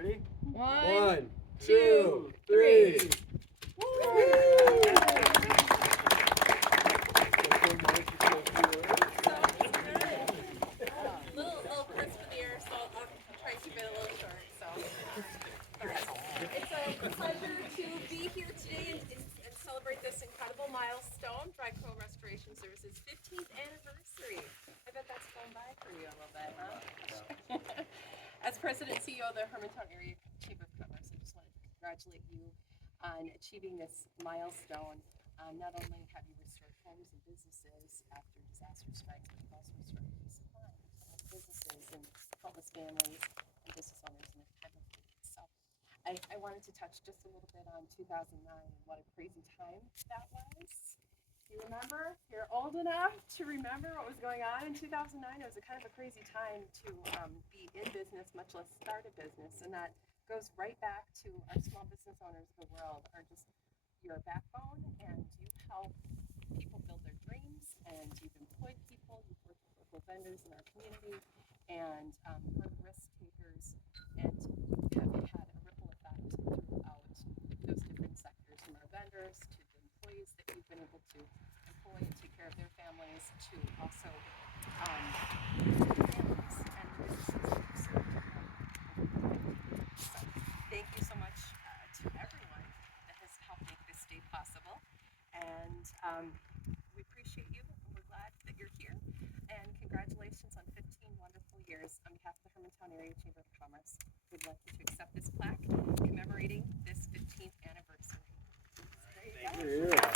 Ready? One, 2, 3. Little crisp in the air, so I'll try to keep it a little short. So, it's a pleasure to be here today and celebrate this incredible milestone, Dryco Restoration Services 15th anniversary. I bet that's flown by for you a little bit, huh? As President and CEO of the Hermantown Area Chamber of Commerce, I just wanted to congratulate you on achieving this milestone. Not only have you restored homes and businesses after disaster strikes, but you've also restored peace of mind to businesses and countless families and business owners in a time of need. So I wanted to touch just a little bit on 2009 and what a crazy time that was. You remember? You're old enough to remember what was going on in 2009. It was a kind of a crazy time to be in business, much less start a business, and that goes right back to our small business owners of the world are just your backbone, and you help people build their dreams, and you've employed people, you've worked with local vendors in our community, and are risk takers, and you have had a ripple effect throughout those different sectors, from our vendors to the employees that you've been able to employ and take care of their families, to also families and businesses that you serve. So thank you so much to everyone that has helped make this day possible, and we appreciate you, and we're glad that you're here, and congratulations on 15 wonderful years. On behalf of the Hermantown Area Chamber of Commerce, we'd like you to accept this plaque commemorating this 15th anniversary. There you go.